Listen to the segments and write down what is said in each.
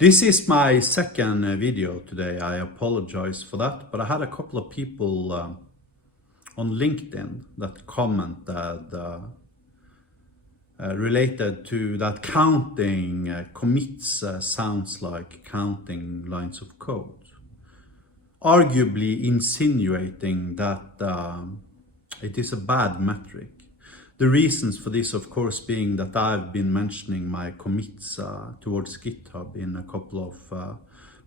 This is my second video today. I apologize for that, but I had a couple of people on LinkedIn that commented related to that counting commits sounds like counting lines of code, arguably insinuating that it is a bad metric. The reasons for this, of course, being that I've been mentioning my commits towards GitHub in a couple of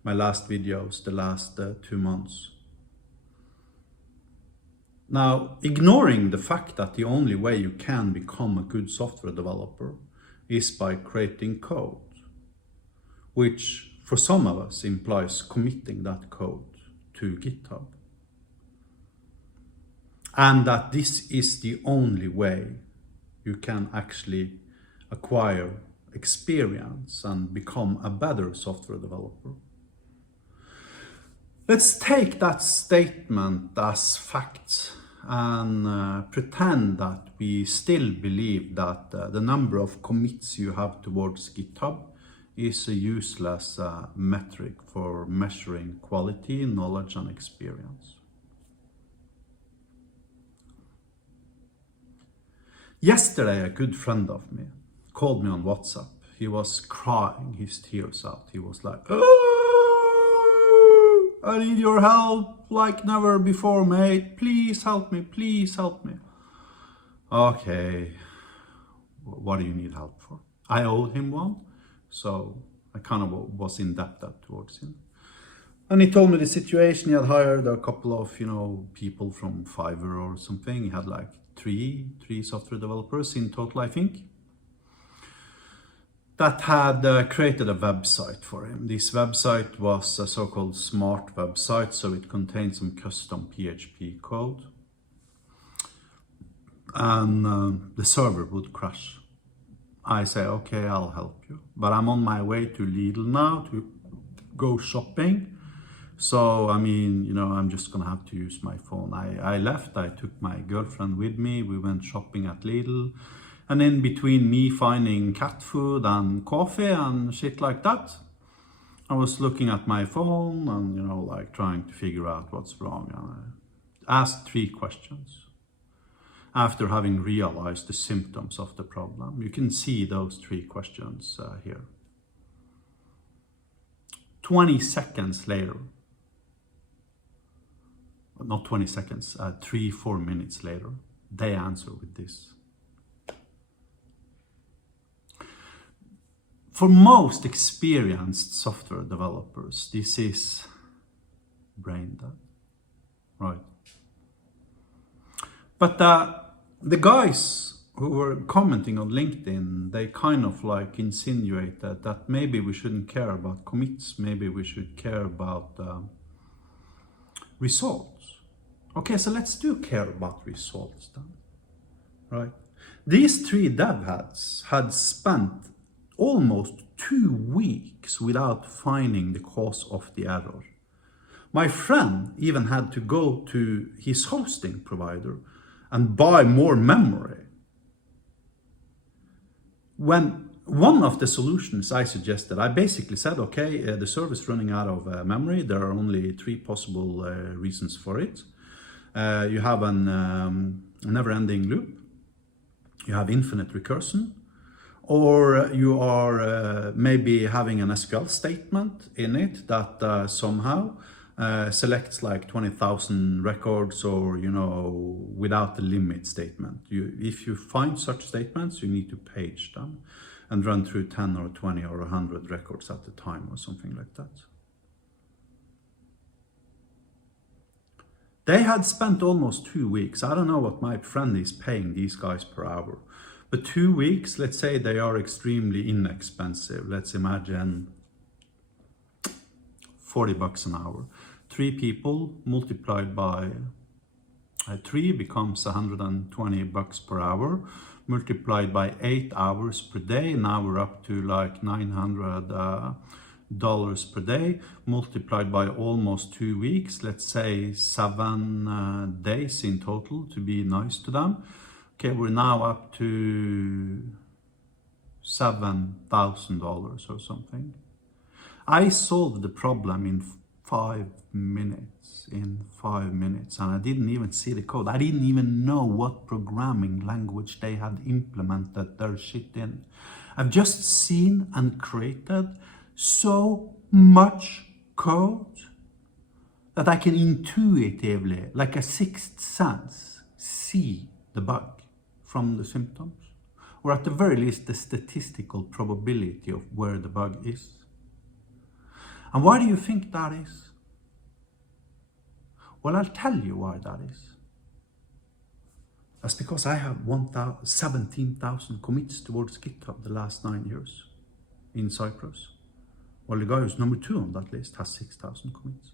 my last videos the last 2 months. Now, ignoring the fact that the only way you can become a good software developer is by creating code, which for some of us implies committing that code to GitHub. And that this is the only way you can actually acquire experience and become a better software developer. Let's take that statement as fact and pretend that we still believe that the number of commits you have towards GitHub is a useless metric for measuring quality, knowledge, and experience. Yesterday, a good friend of me called me on WhatsApp. He was crying his tears out. He was like, "Oh, I need your help like never before, mate. Please help me, please help me." Okay, what do you need help for? I owed him one, so I kind of was indebted towards him. And he told me the situation. He had hired a couple of, people from Fiverr or something. He had like three software developers in total, I think, that had created a website for him. This website was a so-called smart website, so it contained some custom PHP code. And the server would crash. I say, okay, I'll help you. But I'm on my way to Lidl now to go shopping. So, I'm just gonna have to use my phone. I left, I took my girlfriend with me, we went shopping at Lidl. And in between me finding cat food and coffee and shit like that, I was looking at my phone and, trying to figure out what's wrong. And I asked 3 questions after having realized the symptoms of the problem. You can see those 3 questions here. 20 seconds later, not 20 seconds, 3-4 minutes later, they answer with this. For most experienced software developers, this is brain dead, right? But the guys who were commenting on LinkedIn, they kind of insinuated that maybe we shouldn't care about commits, maybe we should care about results. Okay, so let's do care about results then, right? These 3 dev heads had spent almost 2 weeks without finding the cause of the error. My friend even had to go to his hosting provider and buy more memory. When one of the solutions I suggested, I basically said, okay, the server is running out of memory. There are only 3 possible reasons for it. You have a never-ending loop, you have infinite recursion, or you are maybe having an SQL statement in it that somehow selects like 20,000 records, or without the limit statement. If you find such statements, you need to page them and run through 10 or 20 or 100 records at a time or something like that. They had spent almost 2 weeks. I don't know what my friend is paying these guys per hour, but 2 weeks, let's say they are extremely inexpensive. Let's imagine 40 bucks an hour. 3 people multiplied by 3 becomes 120 bucks per hour, multiplied by 8 hours per day. Now we're up to like $900 per day, multiplied by almost 2 weeks. Let's say 7 days in total to be nice to them. Okay, we're now up to $7,000 or something. I solved the problem in 5 minutes, and I didn't even see the code. I didn't even know what programming language they had implemented their shit in. I've just seen and created so much code that I can intuitively, like a sixth sense, see the bug from the symptoms, or at the very least the statistical probability of where the bug is. And why do you think that is? Well, I'll tell you why that is. That's because I have 17,000 commits towards GitHub the last 9 years in Cyprus. Well, the guy who's number 2 on that list has 6,000 commits.